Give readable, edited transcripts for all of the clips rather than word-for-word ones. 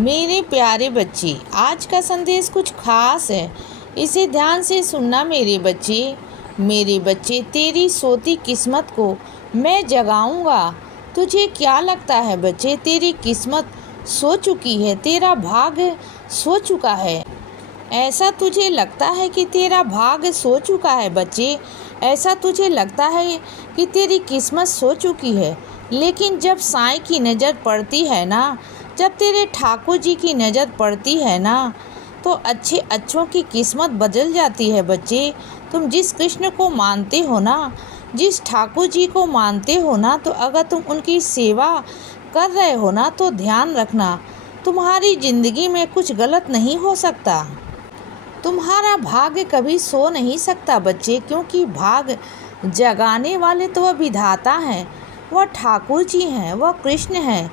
मेरे प्यारे बच्चे, आज का संदेश कुछ खास है। इसे ध्यान से सुनना मेरे बच्चे। मेरे बच्चे, तेरी सोती किस्मत को मैं जगाऊंगा। तुझे क्या लगता है बच्चे, तेरी किस्मत सो चुकी है, तेरा भाग्य सो चुका है? ऐसा तुझे लगता है कि तेरा भाग्य सो चुका है बच्चे? ऐसा तुझे लगता है कि तेरी किस्मत सो चुकी है? लेकिन जब साईं की नज़र पड़ती है ना, जब तेरे ठाकुर जी की नज़र पड़ती है ना, तो अच्छों की किस्मत बदल जाती है बच्चे। तुम जिस कृष्ण को मानते हो ना, जिस ठाकुर जी को मानते हो ना, तो अगर तुम उनकी सेवा कर रहे हो ना, तो ध्यान रखना, तुम्हारी ज़िंदगी में कुछ गलत नहीं हो सकता। तुम्हारा भाग्य कभी सो नहीं सकता बच्चे, क्योंकि भाग्य जगाने वाले तो वह विधाता हैं, वह ठाकुर जी हैं, वह कृष्ण हैं,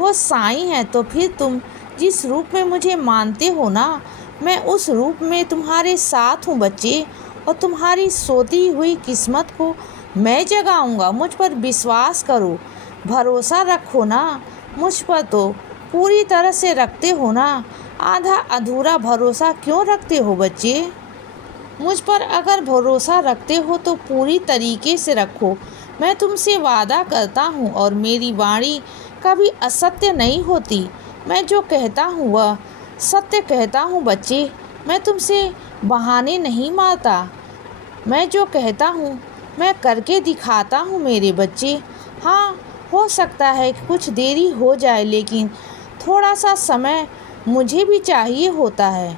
वह साईं हैं। तो फिर तुम जिस रूप में मुझे मानते हो ना, मैं उस रूप में तुम्हारे साथ हूँ बच्चे, और तुम्हारी सोती हुई किस्मत को मैं जगाऊंगा। मुझ पर विश्वास करो, भरोसा रखो ना, मुझ पर तो पूरी तरह से रखते हो ना। आधा अधूरा भरोसा क्यों रखते हो बच्चे? मुझ पर अगर भरोसा रखते हो तो पूरी तरीके से रखो। मैं तुमसे वादा करता हूँ, और मेरी वाणी कभी असत्य नहीं होती। मैं जो कहता हूँ वह सत्य कहता हूँ बच्चे। मैं तुमसे बहाने नहीं मारता। मैं जो कहता हूँ मैं करके दिखाता हूँ मेरे बच्चे। हाँ, हो सकता है कि कुछ देरी हो जाए, लेकिन थोड़ा सा समय मुझे भी चाहिए होता है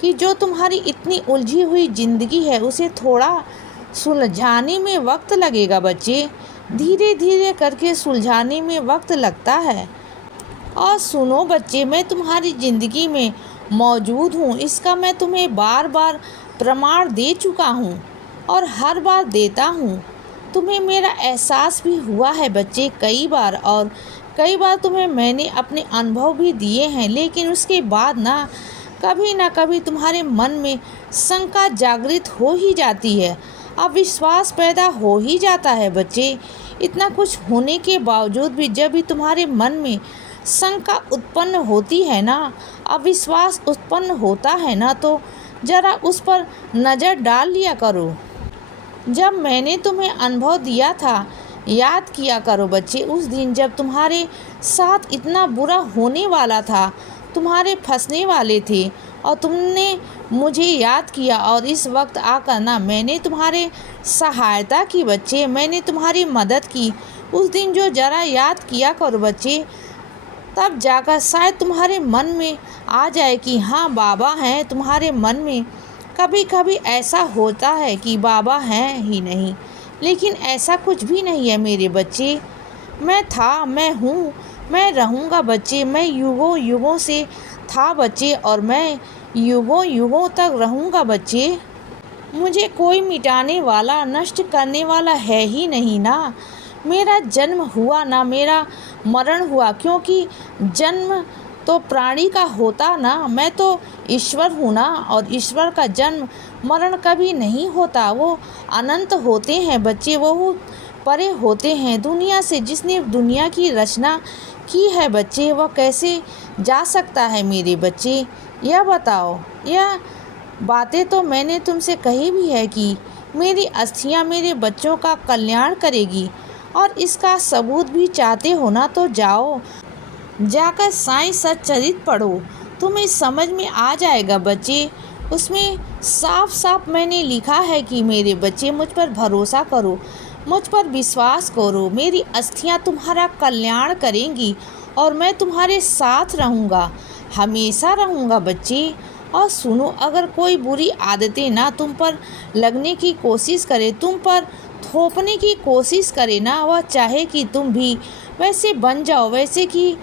कि जो तुम्हारी इतनी उलझी हुई ज़िंदगी है उसे थोड़ा सुलझाने में वक्त लगेगा बच्चे। धीरे धीरे करके सुलझाने में वक्त लगता है। और सुनो बच्चे, मैं तुम्हारी ज़िंदगी में मौजूद हूँ, इसका मैं तुम्हें बार बार प्रमाण दे चुका हूँ, और हर बार देता हूँ। तुम्हें मेरा एहसास भी हुआ है बच्चे कई बार, और कई बार तुम्हें मैंने अपने अनुभव भी दिए हैं। लेकिन उसके बाद ना कभी तुम्हारे मन में शंका जागृत हो ही जाती है, अविश्वास पैदा हो ही जाता है बच्चे। इतना कुछ होने के बावजूद भी जब भी तुम्हारे मन में शंका उत्पन्न होती है ना, अविश्वास उत्पन्न होता है ना, तो ज़रा उस पर नज़र डाल लिया करो। जब मैंने तुम्हें अनुभव दिया था, याद किया करो बच्चे, उस दिन जब तुम्हारे साथ इतना बुरा होने वाला था, तुम्हारे फंसने वाले थे, और तुमने मुझे याद किया, और इस वक्त आकर ना मैंने तुम्हारे सहायता की बच्चे, मैंने तुम्हारी मदद की। उस दिन जो ज़रा याद किया करो बच्चे, तब जाकर शायद तुम्हारे मन में आ जाए कि हाँ, बाबा हैं तुम्हारे मन में। कभी कभी ऐसा होता है कि बाबा हैं ही नहीं, लेकिन ऐसा कुछ भी नहीं है मेरे बच्चे। मैं था, मैं हूँ, मैं रहूँगा बच्चे। मैं युगों युगों से था बच्चे, और मैं युगों युगों तक रहूँगा बच्चे। मुझे कोई मिटाने वाला, नष्ट करने वाला है ही नहीं ना। मेरा जन्म हुआ ना मेरा मरण हुआ, क्योंकि जन्म तो प्राणी का होता ना, मैं तो ईश्वर हूँ ना, और ईश्वर का जन्म मरण कभी नहीं होता। वो अनंत होते हैं बच्चे, वो परे होते हैं दुनिया से। जिसने दुनिया की रचना की है बच्चे, वह कैसे जा सकता है मेरे बच्चे? यह बताओ। यह बातें तो मैंने तुमसे कही भी है कि मेरी अस्थियां मेरे बच्चों का कल्याण करेगी, और इसका सबूत भी चाहते हो ना, तो जाओ, जाकर साईं सच्चरित पढ़ो, तुम्हें समझ में आ जाएगा बच्चे। उसमें साफ साफ मैंने लिखा है कि मेरे बच्चे, मुझ पर भरोसा करो, मुझ पर विश्वास करो, मेरी अस्थियां तुम्हारा कल्याण करेंगी, और मैं तुम्हारे साथ रहूँगा, हमेशा रहूँगा बच्चे। और सुनो, अगर कोई बुरी आदतें ना तुम पर लगने की कोशिश करे, तुम पर थोपने की कोशिश करे ना, वह चाहे कि तुम भी वैसे बन जाओ, वैसे कि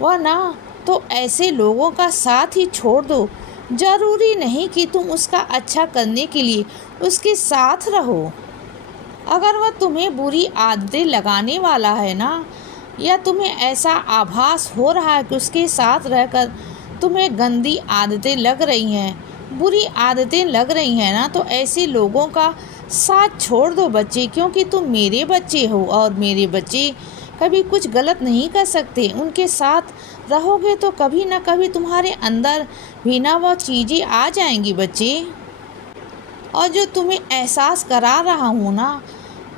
वह ना, तो ऐसे लोगों का साथ ही छोड़ दो। ज़रूरी नहीं कि तुम उसका अच्छा करने के लिए उसके साथ रहो। अगर वह तुम्हें बुरी आदतें लगाने वाला है ना, या तुम्हें ऐसा आभास हो रहा है कि उसके साथ रहकर तुम्हें गंदी आदतें लग रही हैं, बुरी आदतें लग रही हैं ना, तो ऐसे लोगों का साथ छोड़ दो बच्चे। क्योंकि तुम मेरे बच्चे हो, और मेरे बच्चे कभी कुछ गलत नहीं कर सकते। उनके साथ रहोगे तो कभी ना कभी तुम्हारे अंदर भी ना वह चीज़ें आ जाएंगी बच्चे। और जो तुम्हें एहसास करा रहा हूँ ना,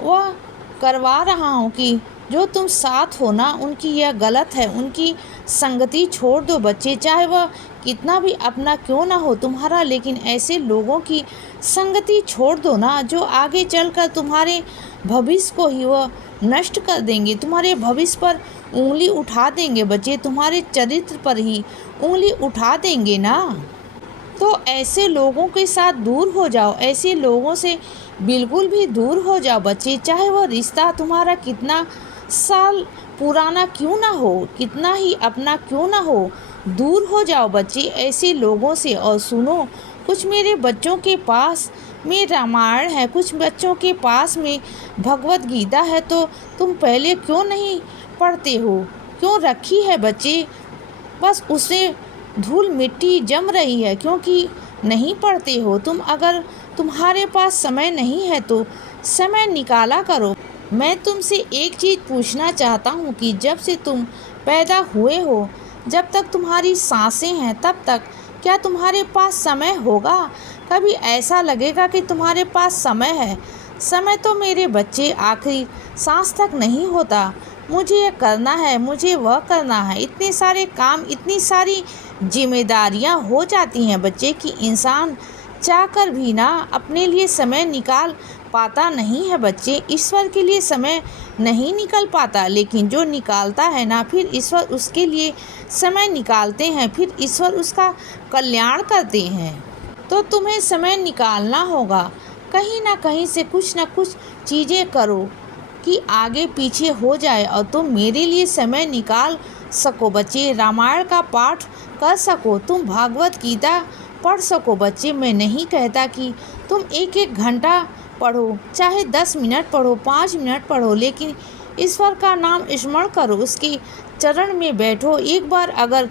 वह करवा रहा हूँ कि जो तुम साथ हो ना, उनकी यह गलत है। उनकी संगति छोड़ दो बच्चे, चाहे वह कितना भी अपना क्यों ना हो तुम्हारा, लेकिन ऐसे लोगों की संगति छोड़ दो ना जो आगे चलकर तुम्हारे भविष्य को ही वह नष्ट कर देंगे, तुम्हारे भविष्य पर उंगली उठा देंगे बच्चे, तुम्हारे चरित्र पर ही उंगली उठा देंगे ना। तो ऐसे लोगों के साथ दूर हो जाओ, ऐसे लोगों से बिल्कुल भी दूर हो जाओ बच्चे, चाहे वह रिश्ता तुम्हारा कितना साल पुराना क्यों ना हो, कितना ही अपना क्यों ना हो, दूर हो जाओ बच्चे ऐसे लोगों से। और सुनो, कुछ मेरे बच्चों के पास में रामायण है, कुछ बच्चों के पास में भगवत गीता है, तो तुम पहले क्यों नहीं पढ़ते हो, क्यों रखी है बच्चे? बस उसे धूल मिट्टी जम रही है क्योंकि नहीं पढ़ते हो तुम। अगर तुम्हारे पास समय नहीं है तो समय निकाला करो। मैं तुमसे एक चीज़ पूछना चाहता हूँ कि जब से तुम पैदा हुए हो, जब तक तुम्हारी सांसें हैं, तब तक क्या तुम्हारे पास समय होगा? कभी ऐसा लगेगा कि तुम्हारे पास समय है? समय तो मेरे बच्चे आखिरी सांस तक नहीं होता। मुझे ये करना है, मुझे वह करना है, इतने सारे काम, इतनी सारी जिम्मेदारियां हो जाती हैं बच्चे कि इंसान चाहकर भी ना अपने लिए समय निकाल पाता नहीं है बच्चे। ईश्वर के लिए समय नहीं निकल पाता, लेकिन जो निकालता है ना, फिर ईश्वर उसके लिए समय निकालते हैं, फिर ईश्वर उसका कल्याण करते हैं। तो तुम्हें समय निकालना होगा, कहीं ना कहीं से कुछ ना कुछ चीज़ें करो कि आगे पीछे हो जाए और तुम मेरे लिए समय निकाल सको बच्चे, रामायण का पाठ कर सको, तुम भागवत गीता पढ़ सको बच्चे। मैं नहीं कहता कि तुम एक एक घंटा पढ़ो, चाहे 10 मिनट पढ़ो, 5 मिनट पढ़ो, लेकिन ईश्वर का नाम स्मरण करो, उसके चरण में बैठो। एक बार अगर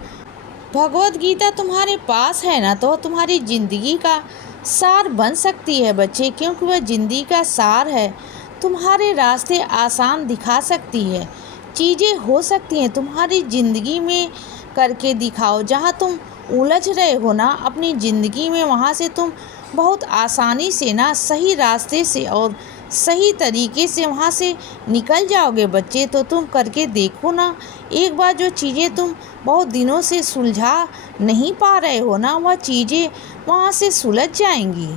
भगवत गीता तुम्हारे पास है ना, तो तुम्हारी ज़िंदगी का सार बन सकती है बच्चे, क्योंकि वह ज़िंदगी का सार है। तुम्हारे रास्ते आसान दिखा सकती है, चीज़ें हो सकती हैं तुम्हारी ज़िंदगी में, करके दिखाओ। जहाँ तुम उलझ रहे हो ना अपनी ज़िंदगी में, वहाँ से तुम बहुत आसानी से ना सही रास्ते से और सही तरीके से वहाँ से निकल जाओगे बच्चे। तो तुम करके देखो ना, एक बार जो चीज़ें तुम बहुत दिनों से सुलझा नहीं पा रहे हो ना, वह चीज़ें वहाँ से सुलझ जाएंगी।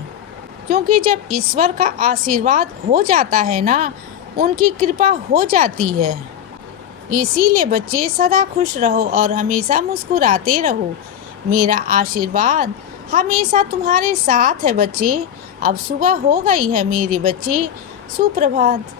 क्योंकि जब ईश्वर का आशीर्वाद हो जाता है ना, उनकी कृपा हो जाती है। इसीलिए बच्चे सदा खुश रहो और हमेशा मुस्कुराते रहो। मेरा आशीर्वाद हमेशा तुम्हारे साथ है बच्चे। अब सुबह हो गई है मेरे बच्चे, सुप्रभात।